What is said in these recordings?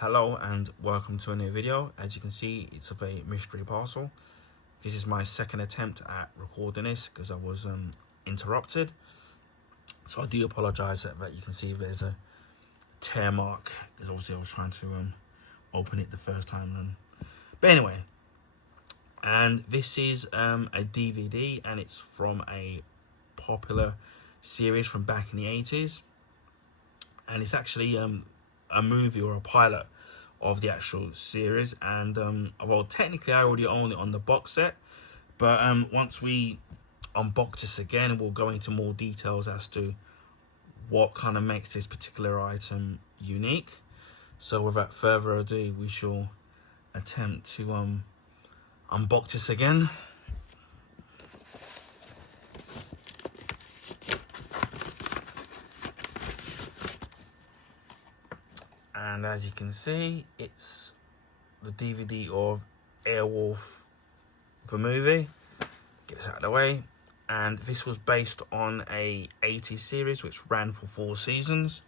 Hello and welcome to a new video. As you can see, it's of a mystery parcel. This is my second attempt at recording this because I was interrupted. So I do apologise that you can see there's a tear mark because obviously I was trying to open it the first time. But anyway, and this is a DVD and it's from a popular series from back in the 80s. And it's actually a movie or a pilot of the actual series, and well, technically I already own it on the box set, but once we unbox this again, we'll go into more details as to what kind of makes this particular item unique. So without further ado, we shall attempt to unbox this again. And as you can see, it's the DVD of Airwolf, the movie. Get this out of the way. And this was based on a 80s series which ran for 4 seasons.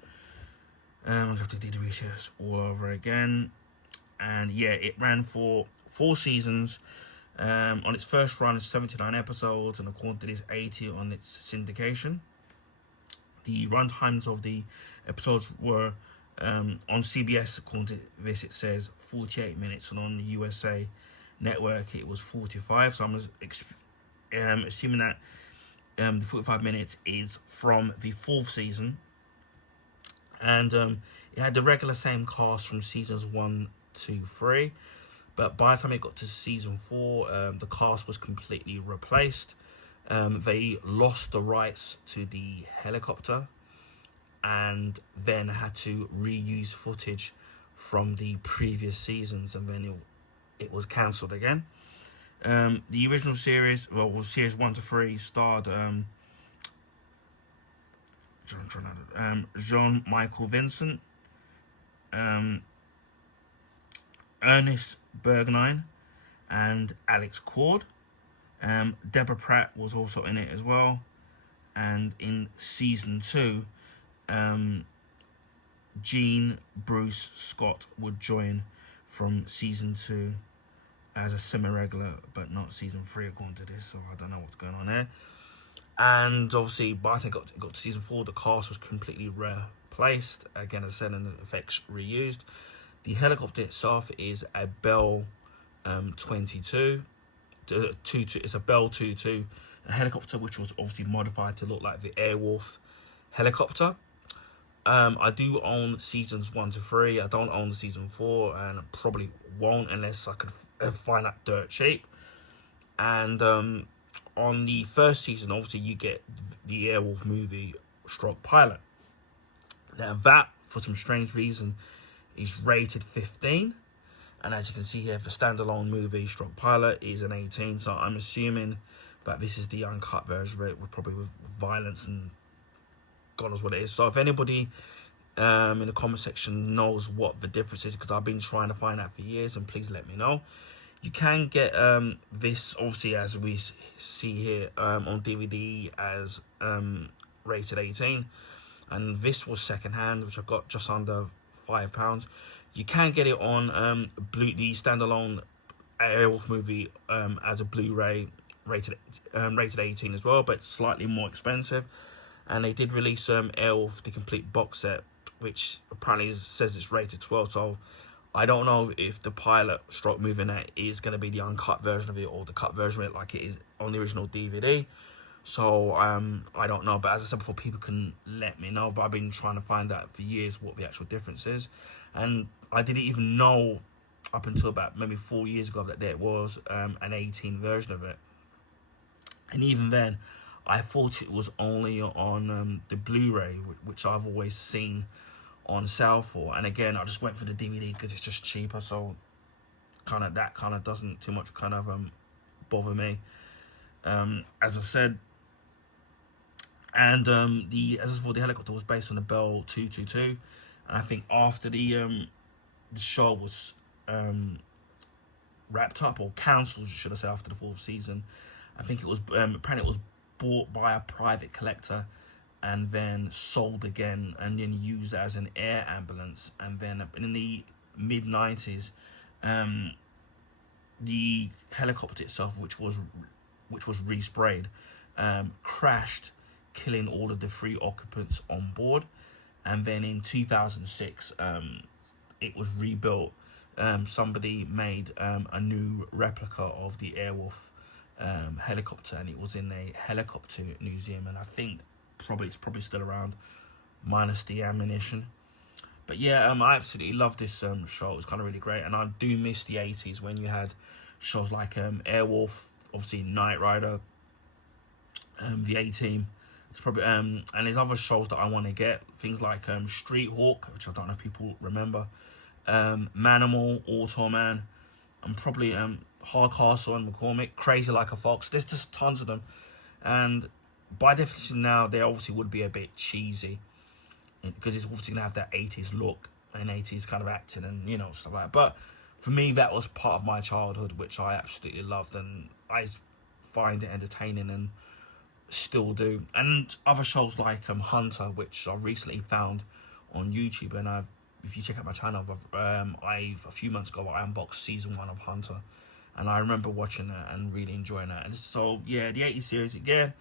I have to do the research all over again. And yeah, it ran for 4 seasons. On its first run, 79 episodes, and according to this, 80 on its syndication. The run times of the episodes were on CBS, according to this, it says 48 minutes, and on the USA Network it was 45. So I'm assuming that the 45 minutes is from the 4th season, and it had the regular same cast from seasons 1, 2, 3. But by the time it got to season 4, the cast was completely replaced. They lost the rights to the helicopter, and then had to reuse footage from the previous seasons, and then it was cancelled again. The original series, series 1 to 3, starred Jean-Michael Vincent, Ernest Borgnine, and Alex Cord. Deborah Pratt was also in it as well. And in season 2, Jean Bruce Scott would join from season 2 as a semi-regular, but not season 3 according to this, so I don't know what's going on there. And obviously by the time it got to season 4, the cast was completely replaced, again as I said, and the effects reused. The helicopter itself is a Bell 22. It's a Bell 22, a helicopter which was obviously modified to look like the Airwolf helicopter. I do own seasons 1 to 3. I don't own season 4, and I probably won't unless I could find that dirt cheap. And on the first season, obviously you get the Airwolf movie stroke pilot. Now that, for some strange reason, is rated 15, and as you can see here, the standalone movie stroke pilot is an 18. So I'm assuming that this is the uncut version of it, probably with violence and God knows what it is. So if anybody in the comment section knows what the difference is, because I've been trying to find out for years, and please let me know. You can get this, obviously, as we see here, on DVD as rated 18, and this was secondhand, which I got just under £5. You can get it on the standalone Airwolf movie as a Blu-ray rated 18 as well, but it's slightly more expensive. And they did release Airwolf the complete box set, which apparently says it's rated 12. So I don't know if the pilot stroke movie net is going to be the uncut version of it or the cut version of it like it is on the original DVD. So I don't know. But as I said before, people can let me know. But I've been trying to find out for years what the actual difference is. And I didn't even know up until about maybe 4 years ago that there was an 18 version of it. And even then, I thought it was only on the Blu-ray, which I've always seen on sale for. And again, I just went for the DVD because it's just cheaper. So that kind of doesn't too much bother me. As I said, and the helicopter was based on the Bell 222, and I think after the show was wrapped up or cancelled, should I say, after the 4th season, I think it was apparently it was bought by a private collector and then sold again and then used as an air ambulance. And then in the mid-90s, the helicopter itself, which was resprayed, crashed, killing all of the 3 occupants on board. And then in 2006, it was rebuilt. Somebody made a new replica of the Airwolf helicopter, and it was in a helicopter museum, and I think it's probably still around, minus the ammunition. But yeah, I absolutely love this show. It was kind of really great, and I do miss the 80s when you had shows like Airwolf, obviously Knight Rider, the A-Team. It's probably and there's other shows that I want to get, things like Street Hawk, which I don't know if people remember, Manimal, Automan, and probably Hardcastle and McCormick, Crazy Like a Fox. There's just tons of them, and by definition now they obviously would be a bit cheesy, because it's obviously gonna have that 80s look and 80s kind of acting and stuff like that. But for me, that was part of my childhood, which I absolutely loved, and I find it entertaining and still do. And other shows like Hunter, which I recently found on YouTube, and if you check out my channel, a few months ago I unboxed season 1 of Hunter, and I remember watching that and really enjoying that. And so yeah, the 80s series again,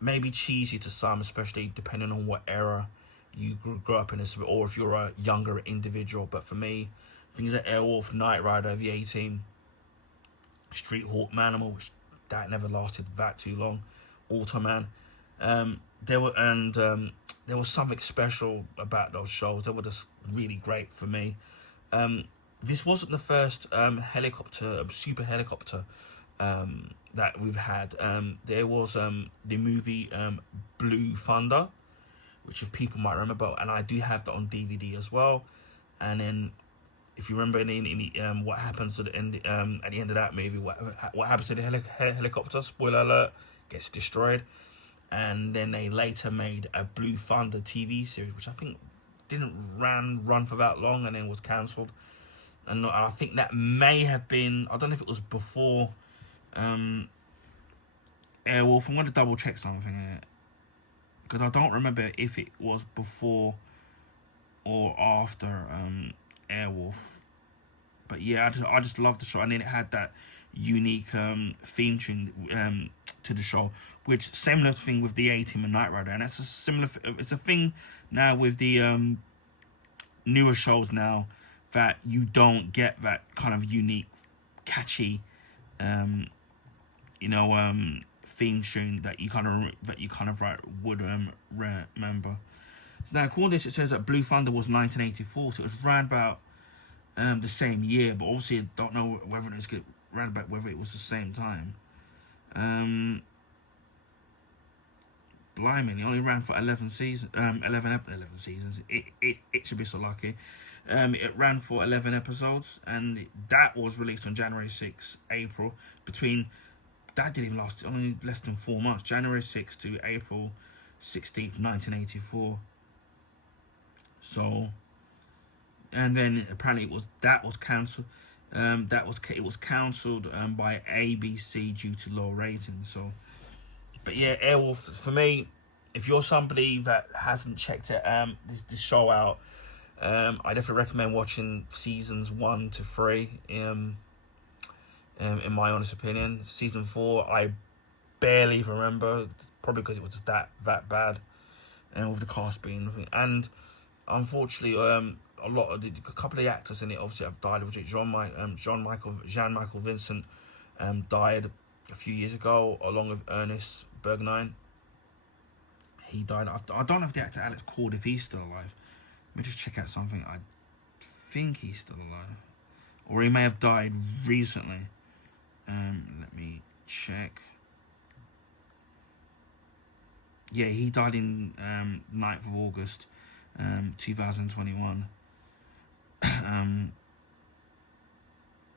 maybe cheesy to some, especially depending on what era you grew up in, or if you're a younger individual. But for me, things like Airwolf, Knight Rider, the A-Team, Street Hawk, Manimal, which that never lasted that too long, Automan, there was something special about those shows. They were just really great for me. This wasn't the first super helicopter that we've had. There was the movie Blue Thunder, which if people might remember, and I do have that on DVD as well. And then if you remember in what happens at the end of that movie, what happens to the helicopter, spoiler alert, gets destroyed. And then they later made a Blue Thunder TV series, which I think didn't run for that long, and then was cancelled. And I think that may have been, I don't know if it was before Airwolf. I'm going to double check something here, because I don't remember if it was before or after Airwolf. But yeah, I just love the show, and then it had that unique theme tune to the show, which similar thing with the A-Team and Knight Rider, and that's it's a thing now with the newer shows now, that you don't get that kind of unique, catchy theme tune that you kind of would remember. So now, according to this, it says that Blue Thunder was 1984, so it was around about the same year, but obviously I don't know whether it was the same time. Blimey, it only ran for 11 seasons. 11 seasons. It should be so lucky. It ran for 11 episodes, and that was released on January 6th, April. That didn't even last, only less than 4 months. January 6th to April 16th, 1984. So, and then apparently it was cancelled. It was cancelled by ABC due to low ratings. So, but yeah, Airwolf, for me, if you're somebody that hasn't checked this show out, I definitely recommend watching seasons 1 to 3. In my honest opinion, season 4 I barely remember, probably because it was just that bad, and with the cast being, and unfortunately, a couple of the actors in it obviously have died. Jean-Michael Vincent died a few years ago, along with Ernest Borgnine. He died. I don't know if the actor Alex Cord, if he's still alive. Let me just check out something. I think he's still alive, or he may have died recently. Let me check. Yeah, he died in 9th of August, 2021.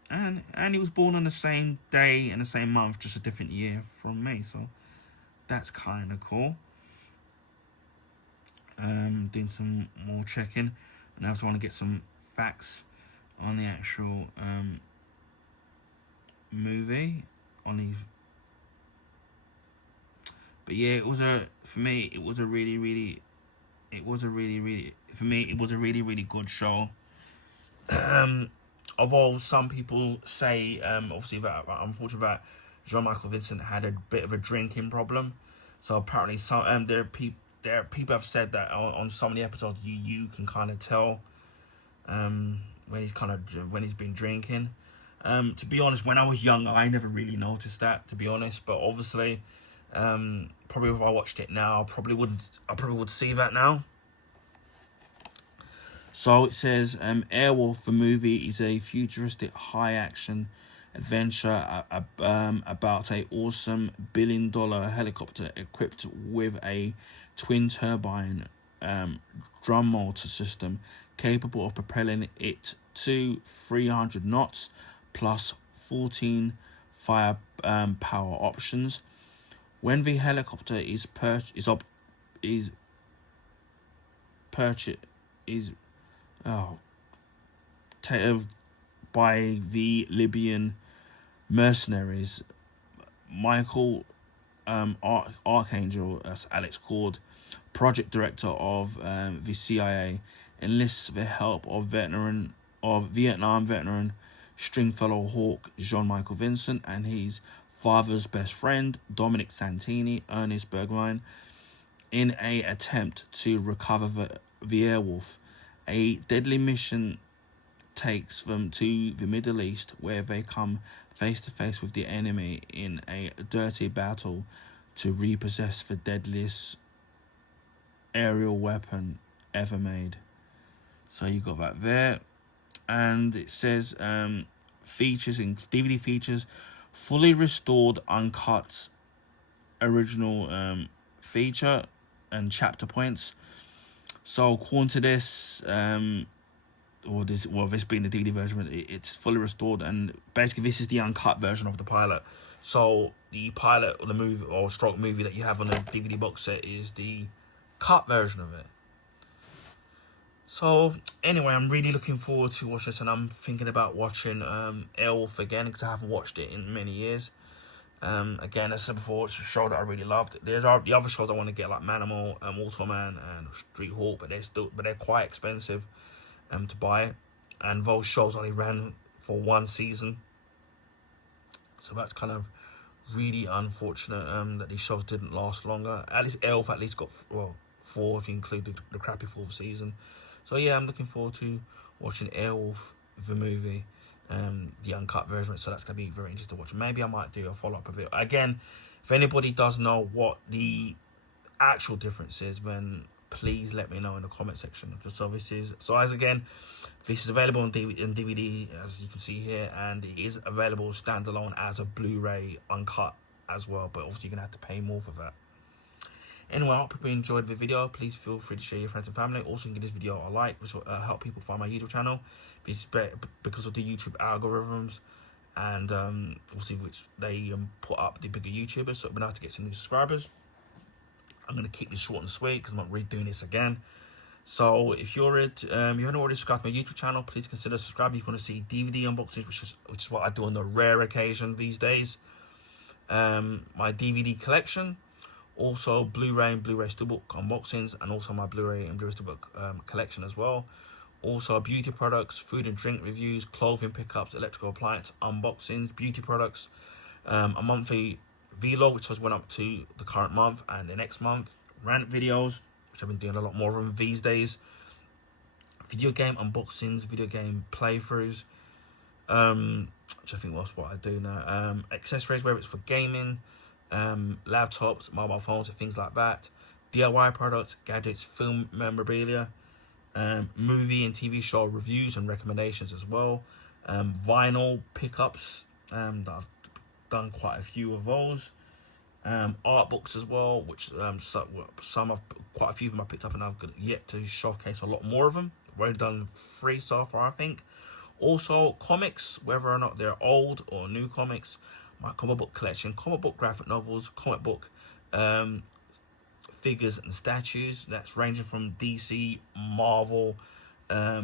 And he was born on the same day and the same month, just a different year from me. So that's kind of cool. Doing some more checking, and I also want to get some facts on the actual movie on these. But yeah, for me it was a really, really good show. Although some people say, obviously, that unfortunately that Jean-Michel Vincent had a bit of a drinking problem. So apparently, there are people have said that on some of the episodes you can kind of tell when he's been drinking. To be honest, when I was young, I never really noticed that, to be honest. But obviously, probably if I watched it now, I probably would see that now. So it says, Airwolf, the movie, is a futuristic high-action adventure about a awesome billion-dollar helicopter equipped with a twin-turbine drum motor system capable of propelling it to 300 knots plus 14 fire power options. When the helicopter is purchased by the Libyan mercenaries, Michael Archangel, as Alex called, project director of the CIA, enlists the help of Vietnam veteran Stringfellow Hawk Jean-Michel Vincent and his father's best friend Dominic Santini, Ernest Bergwijn, in an attempt to recover the Airwolf. A deadly mission takes them to the Middle East, where they come face to face with the enemy in a dirty battle to repossess the deadliest aerial weapon ever made. So you got that there, and it says features in DVD features, fully restored, uncut, original feature and chapter points. So according to this, this being the DVD version, it's fully restored, and basically this is the uncut version of the pilot. So the pilot or the movie or stroke movie that you have on the DVD box set is the cut version of it. So anyway, I'm really looking forward to watch this, and I'm thinking about watching Airwolf again because I haven't watched it in many years. Again, as I said before, it's a show that I really loved. There's the other shows I want to get, like Manimal, Automan, and Street Hawk, but they're quite expensive to buy, and those shows only ran for one season. So that's kind of really unfortunate that these shows didn't last longer. At least Airwolf got four if you include the crappy fourth season. So yeah, I'm looking forward to watching Airwolf the movie, the uncut version. So that's gonna be very interesting to watch. Maybe I might do a follow-up of it. Again, if anybody does know what the actual difference is, then please let me know in the comment section of the services. So as again, this is available on DVD, as you can see here, and it is available standalone as a Blu-ray uncut as well, but obviously you're gonna have to pay more for that. Anyway, I hope you enjoyed the video. Please feel free to share your friends and family. Also, give this video a like, which will help people find my YouTube channel. Because of the YouTube algorithms, and obviously which they put up the bigger YouTubers, so it'll be nice to get some new subscribers. I'm going to keep this short and sweet because I'm not redoing this again. So if you haven't already subscribed to my YouTube channel, please consider subscribing if you want to see DVD unboxings, which is what I do on the rare occasion these days. My DVD collection, also Blu-ray and Blu-ray Steelbook unboxings, and also my Blu-ray and Blu-ray Steelbook collection as well. Also beauty products, food and drink reviews, clothing pickups, electrical appliance unboxings, beauty products, a monthly vlog, which has went up to the current month and the next month, rant videos, which I've been doing a lot more of them these days, video game unboxings, video game playthroughs, which I think was what I do now, accessories, whether it's for gaming, laptops, mobile phones, and things like that, DIY products, gadgets, film memorabilia, movie and TV show reviews and recommendations as well, vinyl pickups, that I've done quite a few of those, art books as well, which quite a few of them I picked up, and I've yet to showcase a lot more of them. I've already done 3 so far, I think. Also comics, whether or not they're old or new comics, my comic book collection, comic book graphic novels, comic book figures and statues, that's ranging from DC, Marvel,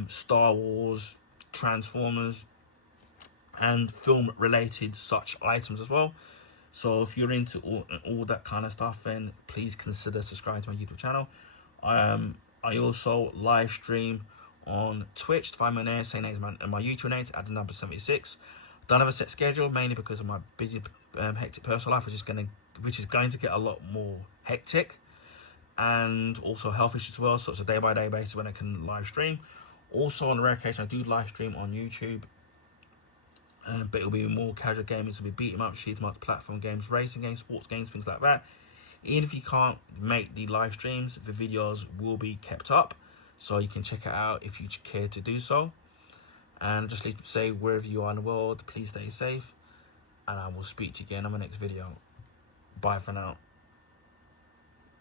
Star Wars, Transformers, and film related such items as well. So if you're into all that kind of stuff, then please consider subscribing to my YouTube channel. I also live stream on Twitch. To find me on there, same name as my YouTube name, to add the number 76. Don't have a set schedule, mainly because of my busy, hectic personal life, which is going to get a lot more hectic, and also health issues as well. So it's a day-by-day basis when I can live stream. Also, on the rare occasion, I do live stream on YouTube. But it'll be more casual games. It'll be beat 'em up, shoot 'em up, platform games, racing games, sports games, things like that. Even if you can't make the live streams, the videos will be kept up, so you can check it out if you care to do so. And just leave to say, wherever you are in the world, please stay safe, and I will speak to you again on my next video. Bye for now.